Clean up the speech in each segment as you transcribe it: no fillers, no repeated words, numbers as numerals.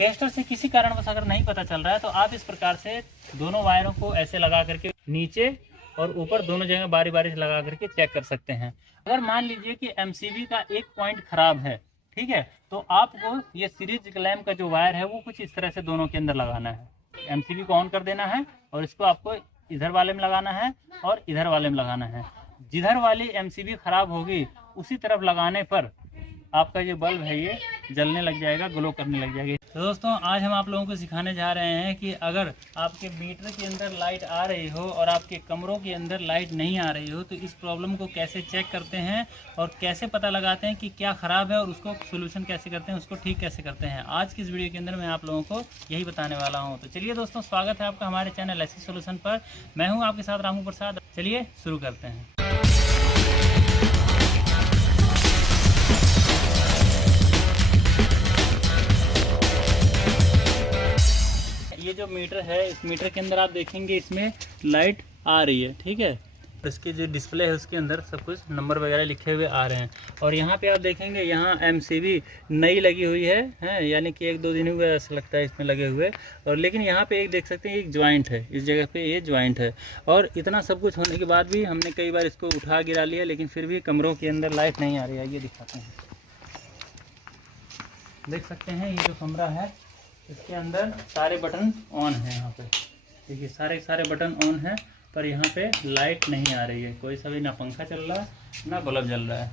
Tester से किसी कारणवश अगर नहीं पता चल रहा है तो आप इस प्रकार से दोनों वायरों को ऐसे लगा करके नीचे और ऊपर दोनों जगह बारी बारी से लगा करके चेक कर सकते हैं। अगर मान लीजिए कि एमसीबी का एक पॉइंट खराब है, ठीक है, तो आपको ये सीरीज लैंप का जो वायर है वो कुछ इस तरह से दोनों के अंदर लगाना है। एमसीबी को ऑन कर देना है और इसको आपको इधर वाले में लगाना है और इधर वाले में लगाना है। जिधर वाली एमसीबी खराब होगी उसी तरफ लगाने पर आपका जो बल्ब है ये जलने लग जाएगा, ग्लो करने लग जाएगी। तो दोस्तों आज हम आप लोगों को सिखाने जा रहे हैं कि अगर आपके मीटर के अंदर लाइट आ रही हो और आपके कमरों के अंदर लाइट नहीं आ रही हो तो इस प्रॉब्लम को कैसे चेक करते हैं और कैसे पता लगाते हैं कि क्या ख़राब है और उसको सोल्यूशन कैसे करते हैं, उसको ठीक कैसे करते हैं। आज की इस वीडियो के अंदर मैं आप लोगों को यही बताने वाला हूँ। तो चलिए दोस्तों, स्वागत है आपका हमारे चैनल एससी सोल्यूशन पर। मैं हूँ आपके साथ रामू प्रसाद। चलिए शुरू करते हैं। ये जो मीटर है, इस मीटर के अंदर आप देखेंगे इसमें लाइट आ रही है, ठीक है। इसकी जो डिस्प्ले है उसके अंदर सब कुछ नंबर वगैरह लिखे हुए आ रहे हैं। और यहाँ पे आप देखेंगे यहाँ एमसीबी नई लगी हुई है, यानी कि 1-2 दिन हुए ऐसा लगता है इसमें लगे हुए। और लेकिन यहाँ पे एक देख सकते हैं एक ज्वाइंट है, इस जगह पे ये ज्वाइंट है। और इतना सब कुछ होने के बाद भी हमने कई बार इसको उठा गिरा लिया, लेकिन फिर भी कमरों के अंदर लाइट नहीं आ रही है। ये दिखाते हैं, देख सकते हैं ये जो कमरा है इसके अंदर सारे बटन ऑन है। यहाँ पे देखिए सारे बटन ऑन है, पर यहाँ पे लाइट नहीं आ रही है। कोई सा भी ना पंखा चल रहा है ना बल्ब जल रहा है।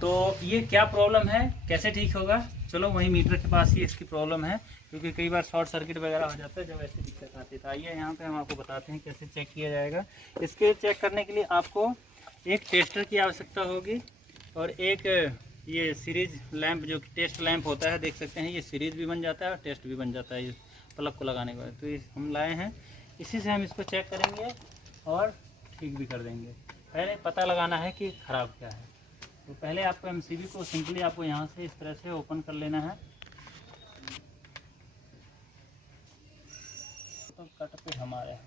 तो ये क्या प्रॉब्लम है, कैसे ठीक होगा? चलो वही मीटर के पास ही इसकी प्रॉब्लम है, क्योंकि कई बार शॉर्ट सर्किट वगैरह हो जाता है जब ऐसी दिक्कत आती है। तो आइए यहाँ पे हम आपको बताते हैं कैसे चेक किया जाएगा। इसके चेक करने के लिए आपको एक टेस्टर की आवश्यकता होगी और एक ये सीरीज लैंप जो कि टेस्ट लैंप होता है, देख सकते हैं ये सीरीज भी बन जाता है और टेस्ट भी बन जाता है ये प्लग को लगाने के बाद। तो ये हम लाए हैं, इसी से हम इसको चेक करेंगे और ठीक भी कर देंगे। पहले पता लगाना है कि ख़राब क्या है। तो पहले आपको एमसीबी को सिंपली आपको यहाँ से इस तरह से ओपन कर लेना है। तो कट पे हमारे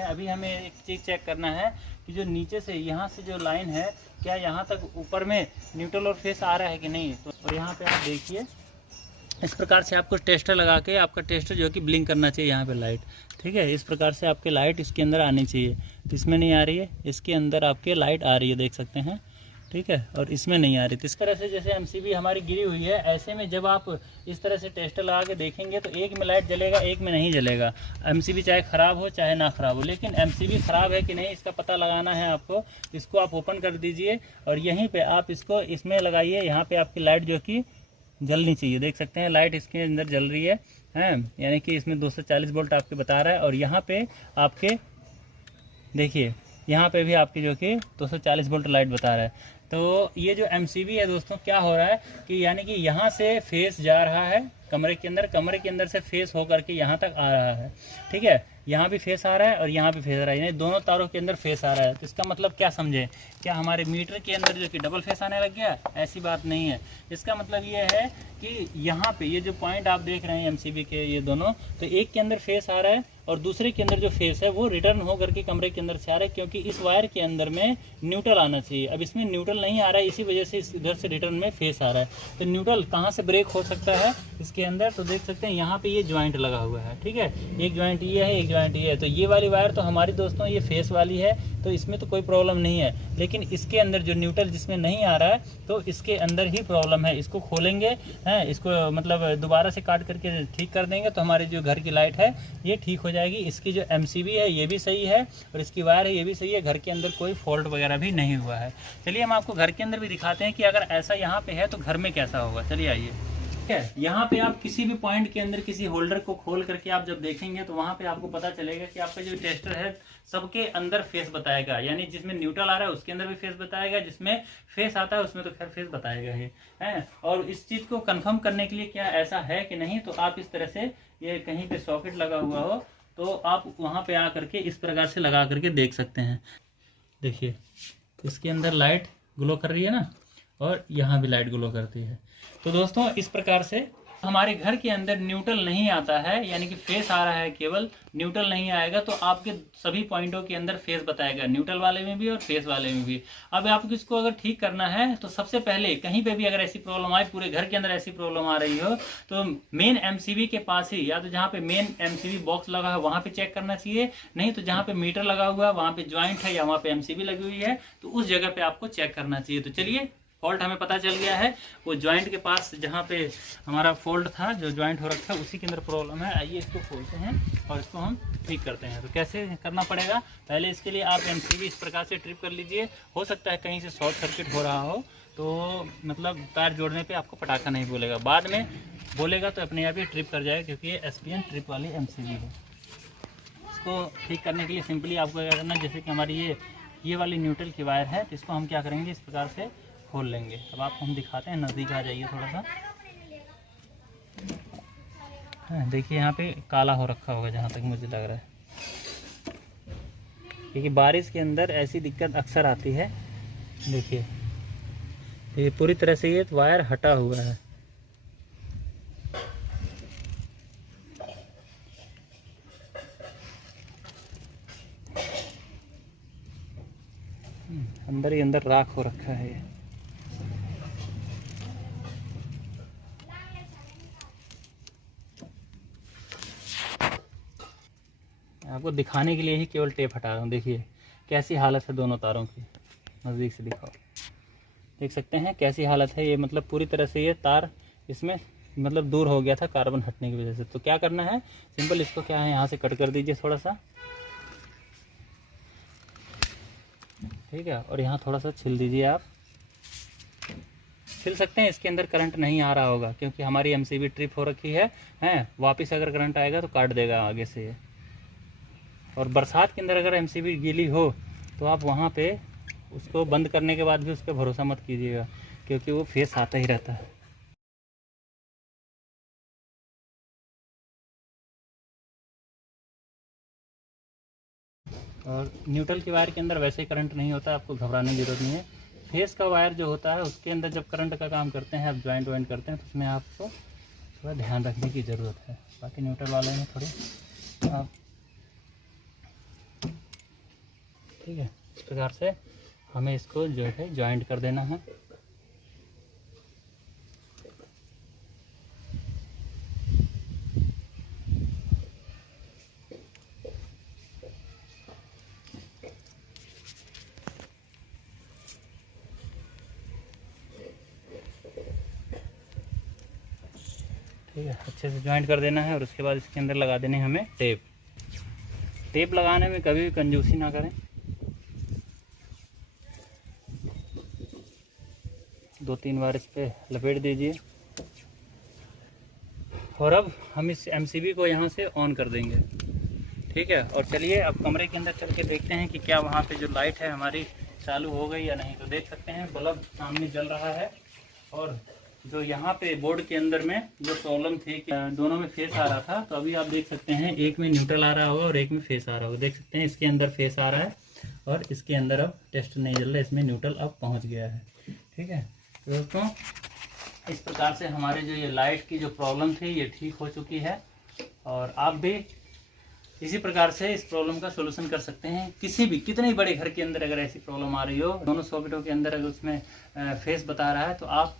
अभी हमें एक चीज़ चेक करना है कि जो नीचे से यहाँ से जो लाइन है क्या यहाँ तक ऊपर में न्यूट्रल और फेस आ रहा है कि नहीं। तो और यहाँ पे आप देखिए इस प्रकार से आपको टेस्टर लगा के आपका टेस्टर जो कि ब्लिंक करना चाहिए यहाँ पे लाइट, ठीक है। इस प्रकार से आपके लाइट इसके अंदर आनी चाहिए। तो इसमें नहीं आ रही है, इसके अंदर आपके लाइट आ रही है, देख सकते हैं, ठीक है, और इसमें नहीं आ रही। तो इस तरह से जैसे एमसीबी हमारी गिरी हुई है, ऐसे में जब आप इस तरह से टेस्टर लगा के देखेंगे तो एक में लाइट जलेगा, एक में नहीं जलेगा। एमसीबी चाहे ख़राब हो चाहे ना ख़राब हो, लेकिन एमसीबी ख़राब है कि नहीं इसका पता लगाना है आपको। इसको आप ओपन कर दीजिए और यहीं पे आप इसको इसमें लगाइए। यहाँ पे आपकी लाइट जो कि जलनी चाहिए, देख सकते हैं लाइट इसके अंदर जल रही है, यानी कि इसमें 240 वोल्ट आपके बता रहा है। और यहाँ पे आपके देखिए यहाँ पे भी आपकी जो कि 240 वोल्ट लाइट बता रहा है। तो ये जो एमसीबी है दोस्तों, क्या हो रहा है कि यानी कि यहाँ से फेस जा रहा है कमरे के अंदर से फेस होकर के यहाँ तक आ रहा है, ठीक है। यहाँ भी फेस आ रहा है और यहाँ भी फेस आ रहा है, यानी दोनों तारों के अंदर फेस आ रहा है। तो इसका मतलब क्या समझे, क्या हमारे मीटर के अंदर जो कि डबल फेस आने लग गया? ऐसी बात नहीं है। इसका मतलब ये है कि यहाँ पे ये जो पॉइंट आप देख रहे हैं एमसीबी के ये दोनों, तो एक के अंदर फेस आ रहा है और दूसरे के अंदर जो फेस है वो रिटर्न होकर के कमरे के अंदर से आ रहा है, क्योंकि इस वायर के अंदर में न्यूट्रल आना चाहिए। अब इसमें न्यूट्रल नहीं आ रहा है, इसी वजह से इधर से रिटर्न में फेस आ रहा है। तो न्यूट्रल कहाँ से ब्रेक हो सकता है इसके अंदर? तो देख सकते हैं यहाँ पे ये ज्वाइंट लगा हुआ है, ठीक है। एक ज्वाइंट ये है, एक ज्वाइंट ये है। तो ये वाली वायर तो हमारी दोस्तों ये फेस वाली है, तो इसमें तो कोई प्रॉब्लम नहीं है। लेकिन इसके अंदर जो न्यूट्रल जिसमें नहीं आ रहा है तो इसके अंदर ही प्रॉब्लम है। इसको खोलेंगे इसको मतलब दोबारा से काट करके ठीक कर देंगे तो हमारी जो घर की लाइट है ये ठीक हो जाएगी। इसकी जो एमसीबी है ये भी सही है और इसकी वायर है ये भी सही है। घर के अंदर कोई फॉल्ट वगैरह भी नहीं हुआ है। चलिए हम आपको घर के अंदर भी दिखाते हैं कि अगर ऐसा यहाँ पे है तो घर में कैसा होगा। चलिए आइए, ठीक है। यहाँ पे आप किसी भी पॉइंट के अंदर किसी होल्डर को खोल करके आप जब देखेंगे तो वहाँ पे आपको पता चलेगा कि आपका जो टेस्टर है सबके अंदर फेस बताएगा, यानी जिसमें न्यूट्रल आ रहा है उसके अंदर भी फेस बताएगा, जिसमें फेस आता है उसमें तो खैर फेस बताएगा ही है। और इस चीज़ को कंफर्म करने के लिए क्या ऐसा है कि नहीं, तो आप इस तरह से ये कहीं पे सॉकेट लगा हुआ हो तो आप वहाँ पे आ करके इस प्रकार से लगा करके देख सकते हैं। देखिए इसके अंदर लाइट ग्लो कर रही है ना, और यहाँ भी लाइट ग्लो करती है। तो दोस्तों इस प्रकार से हमारे घर के अंदर न्यूट्रल नहीं आता है, यानी कि फेस आ रहा है, केवल न्यूट्रल नहीं आएगा, तो आपके सभी पॉइंटों के अंदर फेस बताएगा, न्यूट्रल वाले में भी और फेस वाले में भी। अब आपको इसको अगर ठीक करना है तो सबसे पहले कहीं पे भी अगर ऐसी प्रॉब्लम आए, पूरे घर के अंदर ऐसी प्रॉब्लम आ रही हो, तो मेन एमसीबी के पास ही, या तो जहाँ पे मेन एमसीबी बॉक्स लगा है वहां पे चेक करना चाहिए, नहीं तो जहाँ पे मीटर लगा हुआ है वहां पे ज्वाइंट है या वहां पे एमसीबी लगी हुई है तो उस जगह पे आपको चेक करना चाहिए। तो चलिए, फॉल्ट हमें पता चल गया है, वो ज्वाइंट के पास जहाँ पे हमारा फॉल्ट था, जो ज्वाइंट हो रखा है उसी के अंदर प्रॉब्लम है। आइए इसको खोलते हैं और इसको हम ठीक करते हैं। तो कैसे करना पड़ेगा, पहले इसके लिए आप एमसीबी इस प्रकार से ट्रिप कर लीजिए। हो सकता है कहीं से शॉर्ट सर्किट हो रहा हो, तो मतलब तार जोड़ने पे आपको पटाखा नहीं बोलेगा, बाद में बोलेगा तो अपने आप ही ट्रिप कर जाएगा, क्योंकि ये एसपीएन ट्रिप वाली एमसीबी है। इसको ठीक करने के लिए सिंपली आपको क्या करना है, जैसे कि हमारी ये वाली न्यूट्रल की वायर है, तो इसको हम क्या करेंगे, इस प्रकार से खोल लेंगे। अब आपको हम दिखाते हैं, नज़दीक आ जाइए थोड़ा सा। देखिए यहाँ पे काला हो रखा होगा जहाँ तक मुझे लग रहा है, क्योंकि बारिश के अंदर ऐसी दिक्कत अक्सर आती है। देखिए ये पूरी तरह से ये वायर हटा हुआ है। अंदर ही अंदर राख हो रखा है ये। आपको दिखाने के लिए ही केवल टेप हटा रहा हूँ। देखिए कैसी हालत है दोनों तारों की, नज़दीक से दिखाओ, देख सकते हैं कैसी हालत है ये। मतलब पूरी तरह से ये तार इसमें मतलब दूर हो गया था कार्बन हटने की वजह से। तो क्या करना है, सिंपल इसको क्या है, यहाँ से कट कर दीजिए थोड़ा सा, ठीक है, और यहाँ थोड़ा सा छिल दीजिए। आप छिल सकते हैं, इसके अंदर करंट नहीं आ रहा होगा क्योंकि हमारी एमसीबी ट्रिप हो रखी है। वापस अगर करंट आएगा तो काट देगा आगे से ये। और बरसात के अंदर अगर एमसीबी गीली हो तो आप वहाँ पे उसको बंद करने के बाद भी उस पर भरोसा मत कीजिएगा, क्योंकि वो फेस आता ही रहता है। और न्यूट्रल की वायर के अंदर वैसे ही करंट नहीं होता, आपको घबराने की जरूरत नहीं है। फेस का वायर जो होता है उसके अंदर जब करंट का काम करते हैं, आप ज्वाइंट वाइंट करते हैं, तो उसमें आपको थोड़ा ध्यान रखने की ज़रूरत है। बाकी न्यूट्रल वाले में थोड़ी आप, ठीक है, इस प्रकार से हमें इसको जो है ज्वाइंट कर देना है। ठीक है, अच्छे से ज्वाइंट कर देना है और उसके बाद इसके अंदर लगा देने हमें टेप। टेप लगाने में कभी भी कंजूसी ना करें। 2-3 बार इस पर लपेट दीजिए। और अब हम इस एमसीबी को यहाँ से ऑन कर देंगे, ठीक है। और चलिए अब कमरे के अंदर चल के देखते हैं कि क्या वहाँ पे जो लाइट है हमारी चालू हो गई या नहीं। तो देख सकते हैं बल्ब सामने जल रहा है, और जो यहाँ पे बोर्ड के अंदर में जो प्रॉब्लम थी कि दोनों में फेस आ रहा था, तो अभी आप देख सकते हैं एक में न्यूट्रल आ रहा होगा और एक में फेस आ रहा होगा। देख सकते हैं इसके अंदर फेस आ रहा है और इसके अंदर अब टेस्ट नहीं जल रहा है, इसमें न्यूट्रल अब पहुँच गया है, ठीक है। तो दोस्तों इस प्रकार से हमारे जो ये लाइट की जो प्रॉब्लम थी ये ठीक हो चुकी है, और आप भी इसी प्रकार से इस प्रॉब्लम का सोल्यूशन कर सकते हैं। किसी भी कितने बड़े घर के अंदर अगर ऐसी प्रॉब्लम आ रही हो, दोनों सॉकेटों के अंदर अगर उसमें फेस बता रहा है, तो आप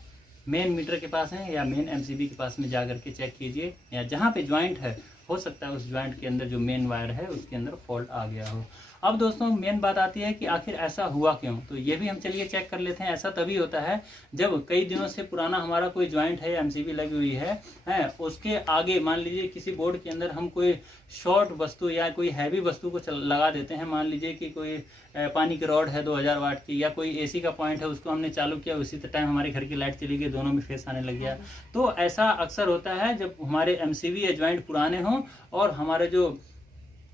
मेन मीटर के पास हैं या मेन एमसीबी के पास में जा करके चेक कीजिए, या जहाँ पे ज्वाइंट है हो सकता है उस ज्वाइंट के अंदर जो मेन वायर है उसके अंदर फॉल्ट आ गया हो। अब दोस्तों मेन बात आती है कि आखिर ऐसा हुआ क्यों, तो ये भी हम चलिए चेक कर लेते हैं। ऐसा तभी होता है जब कई दिनों से पुराना हमारा कोई ज्वाइंट है या एमसीबी लगी हुई है, उसके आगे मान लीजिए किसी बोर्ड के अंदर हम कोई शॉर्ट वस्तु या कोई हैवी वस्तु को लगा देते हैं। मान लीजिए कि कोई पानी की रॉड है 2000 वाट की, या कोई एसी का पॉइंट है, उसको हमने चालू किया, उसी टाइम हमारे घर की लाइट चली गई, दोनों में फेस आने लग गया। तो ऐसा अक्सर होता है जब हमारे एमसीबी या ज्वाइंट पुराने हों और हमारे जो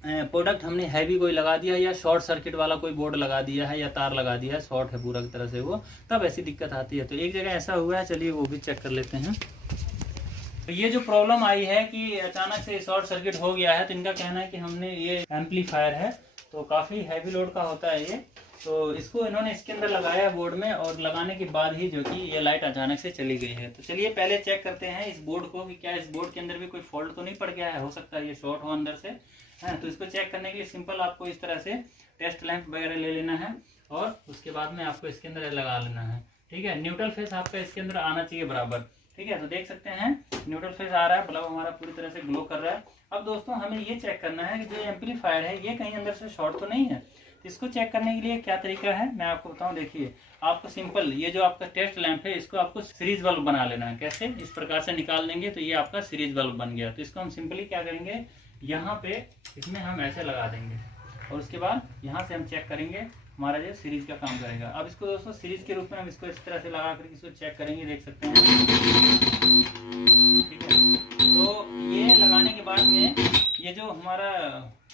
प्रोडक्ट हमने हैवी कोई लगा दिया या शॉर्ट सर्किट वाला कोई बोर्ड लगा दिया है या तार लगा दिया है, शॉर्ट है पूरा तरह से वो, तब ऐसी दिक्कत आती है। तो एक जगह ऐसा हुआ है, चलिए वो भी चेक कर लेते हैं। तो ये जो प्रॉब्लम आई है कि अचानक से शॉर्ट सर्किट हो गया है, तो इनका कहना है कि हमने ये एम्पलीफायर है तो काफ़ी हैवी लोड का होता है ये, तो इसको इन्होंने इसके अंदर लगाया बोर्ड में, और लगाने के बाद ही जो कि ये लाइट अचानक से चली गई है। तो चलिए पहले चेक करते हैं इस बोर्ड को कि क्या इस बोर्ड के अंदर भी कोई फॉल्ट तो नहीं पड़ गया है। हो सकता है ये शॉर्ट हो अंदर से, है। तो इसको चेक करने के लिए सिंपल आपको इस तरह से टेस्ट लैंप वगैरह ले लेना है, और उसके बाद में आपको इसके अंदर लगा लेना है। ठीक है, न्यूट्रल फेस आपका इसके अंदर आना चाहिए बराबर। ठीक है, तो देख सकते हैं न्यूट्रल फेस आ रहा है, बल्ब हमारा पूरी तरह से ग्लो कर रहा है। अब दोस्तों हमें ये चेक करना है कि जो एम्पलीफायर है ये कहीं अंदर से शॉर्ट तो नहीं है। इसको चेक करने के लिए क्या तरीका है मैं आपको बताऊं। देखिए, आपको सिंपल ये जो आपका टेस्ट लैंप है इसको आपको सीरीज बल्ब बना लेना है। कैसे? इस प्रकार से निकाल देंगे तो ये आपका सीरीज बल्ब बन गया। तो इसको हम सिंपली क्या करेंगे, यहाँ पे इसमें हम ऐसे लगा देंगे, और उसके बाद यहाँ से हम चेक करेंगे हमारा जो सीरीज का काम करेगा। अब इसको दोस्तों सीरीज के रूप में हम इसको इस तरह से लगा करके इसको चेक करेंगे, देख सकते हैं। ठीक है, तो ये लगाने के बाद में ये जो हमारा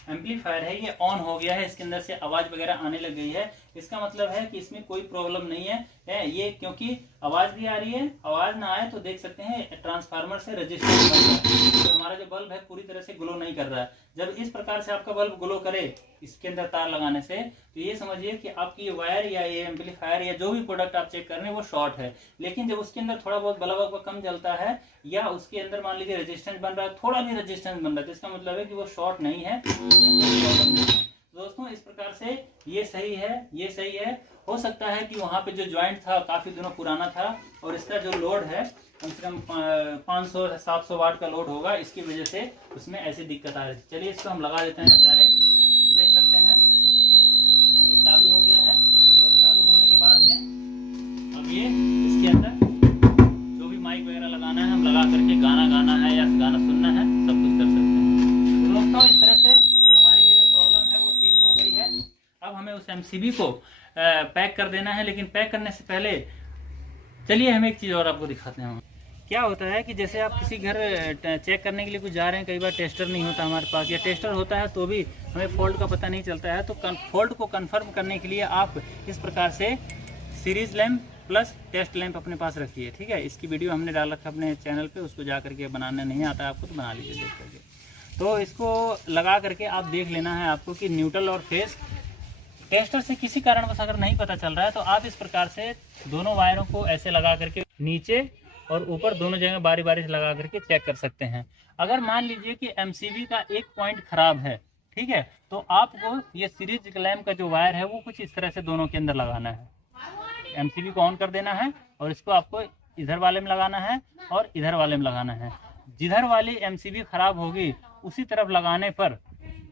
एम्पलीफायर है ये ऑन हो गया है, इसके अंदर से आवाज वगैरह आने लग गई है। इसका मतलब है कि इसमें कोई प्रॉब्लम नहीं है ये, क्योंकि आवाज भी आ रही है। आवाज ना आए तो देख सकते हैं ट्रांसफार्मर से रजिस्टेंस बन रहा है, तो हमारा जो बल्ब है पूरी तरह से ग्लो नहीं कर रहा है। जब इस प्रकार से आपका बल्ब ग्लो करे इसके अंदर तार लगाने से, तो ये समझिए कि आपकी ये वायर या ये एम्पलीफायर या जो भी प्रोडक्ट आप चेक कर रहे हैं वो शॉर्ट है। लेकिन जब उसके अंदर थोड़ा बहुत बल्ब आपका कम जलता है, या उसके अंदर मान लीजिए रेजिस्टेंस बन रहा है, थोड़ा भी रेजिस्टेंस बन रहा है, तो इसका मतलब है कि वो शॉर्ट नहीं है, प्रॉब्लम नहीं है। दोस्तों इस प्रकार से ये सही है, ये सही है। हो सकता है कि वहाँ पे जो ज्वाइंट था काफी दिनों पुराना था, और इसका जो लोड है कम से कम 500-700 वाट का लोड होगा, इसकी वजह से उसमें ऐसी दिक्कत आ रही थी। चलिए इसको हम लगा देते हैं डायरेक्ट। तो देख सकते हैं ये चालू हो गया है, और चालू होने के बाद में अब ये इसके अंदर जो भी माइक वगैरह लगाना है हम लगा करके गाना गाना है या गाना सुनना है, सब कुछ कर सकते हैं। तो दोस्तों इस तरह से हमारी ये जो प्रॉब्लम है वो ठीक हो गई है। अब हमें उस एमसीबी को पैक कर देना है, लेकिन पैक करने से पहले चलिए हम एक चीज़ और आपको दिखाते हैं। क्या होता है कि जैसे आप किसी घर चेक करने के लिए कुछ जा रहे हैं, कई बार टेस्टर नहीं होता हमारे पास, या टेस्टर होता है तो भी हमें फॉल्ट का पता नहीं चलता है। तो फॉल्ट को कंफर्म करने के लिए आप इस प्रकार से series lamp plus test lamp अपने पास रखिए। ठीक है, इसकी वीडियो हमने डाल रखा है अपने चैनल पे, उसको जा करके बनाना नहीं आता है आपको तो बना लीजिए देख करके। तो इसको लगा करके आप देख लेना है आपको कि न्यूट्रल और फेस टेस्टर से किसी कारणवश अगर नहीं पता चल रहा है, तो आप इस प्रकार से दोनों वायरों को ऐसे लगा करके नीचे और ऊपर दोनों जगह बारी बारी से लगा करके चेक कर सकते हैं। अगर मान लीजिए कि एमसीबी का एक पॉइंट खराब है, ठीक है, तो आपको ये सीरीज लैंप का जो वायर है वो कुछ इस तरह से दोनों के अंदर लगाना है। एमसीबी को ऑन कर देना है, और इसको आपको इधर वाले में लगाना है और इधर वाले में लगाना है। जिधर वाली एमसीबी खराब होगी उसी तरफ लगाने पर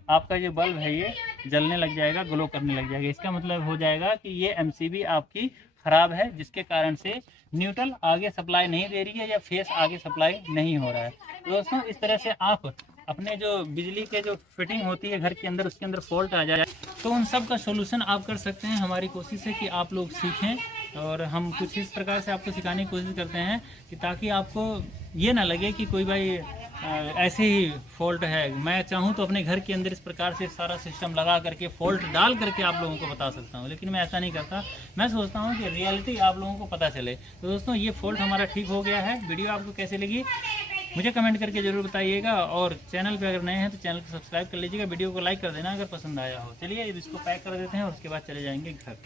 आपका जो बल्ब है ये जलने लग जाएगा, ग्लो करने लग जाएगा। इसका मतलब हो जाएगा कि ये एमसीबी आपकी खराब है, जिसके कारण से न्यूट्रल आगे सप्लाई नहीं दे रही है या फेस आगे सप्लाई नहीं हो रहा है। तो दोस्तों इस तरह से आप अपने जो बिजली के जो फिटिंग होती है घर के अंदर, उसके अंदर फॉल्ट आ जाए तो उन सब का सोल्यूशन आप कर सकते हैं। हमारी कोशिश है कि आप लोग सीखें, और हम कुछ इस प्रकार से आपको सिखाने की कोशिश करते हैं कि ताकि आपको ये ना लगे कि कोई भाई ऐसे ही फॉल्ट है। मैं चाहूँ तो अपने घर के अंदर इस प्रकार से सारा सिस्टम लगा करके फॉल्ट डाल करके आप लोगों को बता सकता हूँ, लेकिन मैं ऐसा नहीं करता। मैं सोचता हूँ कि रियलिटी आप लोगों को पता चले। तो दोस्तों ये फॉल्ट हमारा ठीक हो गया है। वीडियो आपको कैसे लगी मुझे कमेंट करके जरूर बताइएगा, और चैनल पे अगर नए हैं तो चैनल को सब्सक्राइब कर लीजिएगा, वीडियो को लाइक कर देना अगर पसंद आया हो। चलिए इसको पैक कर देते हैं और उसके बाद चले जाएंगे घर।